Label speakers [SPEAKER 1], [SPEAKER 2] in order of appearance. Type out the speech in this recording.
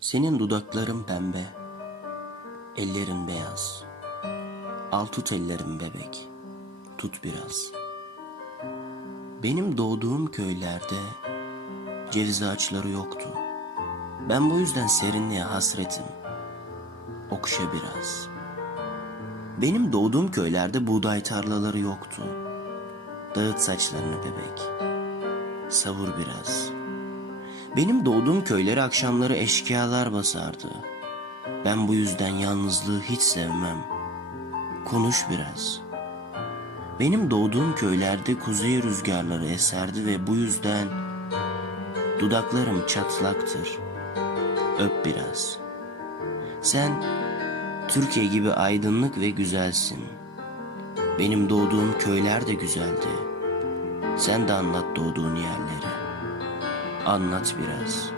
[SPEAKER 1] Senin dudakların pembe, ellerin beyaz. Al tut ellerim bebek, tut biraz. Benim doğduğum köylerde ceviz ağaçları yoktu. Ben bu yüzden serinliğe hasretim. Okşa biraz. Benim doğduğum köylerde buğday tarlaları yoktu. Dağıt saçlarını bebek. Savur biraz. Benim doğduğum köyleri akşamları eşkıyalar basardı. Ben bu yüzden yalnızlığı hiç sevmem. Konuş biraz. Benim doğduğum köylerde kuzey rüzgarları eserdi ve bu yüzden dudaklarım çatlaktır. Öp biraz. Sen Türkiye gibi aydınlık ve güzelsin. Benim doğduğum köyler de güzeldi. Sen de anlat doğduğun yerleri. Anlat biraz.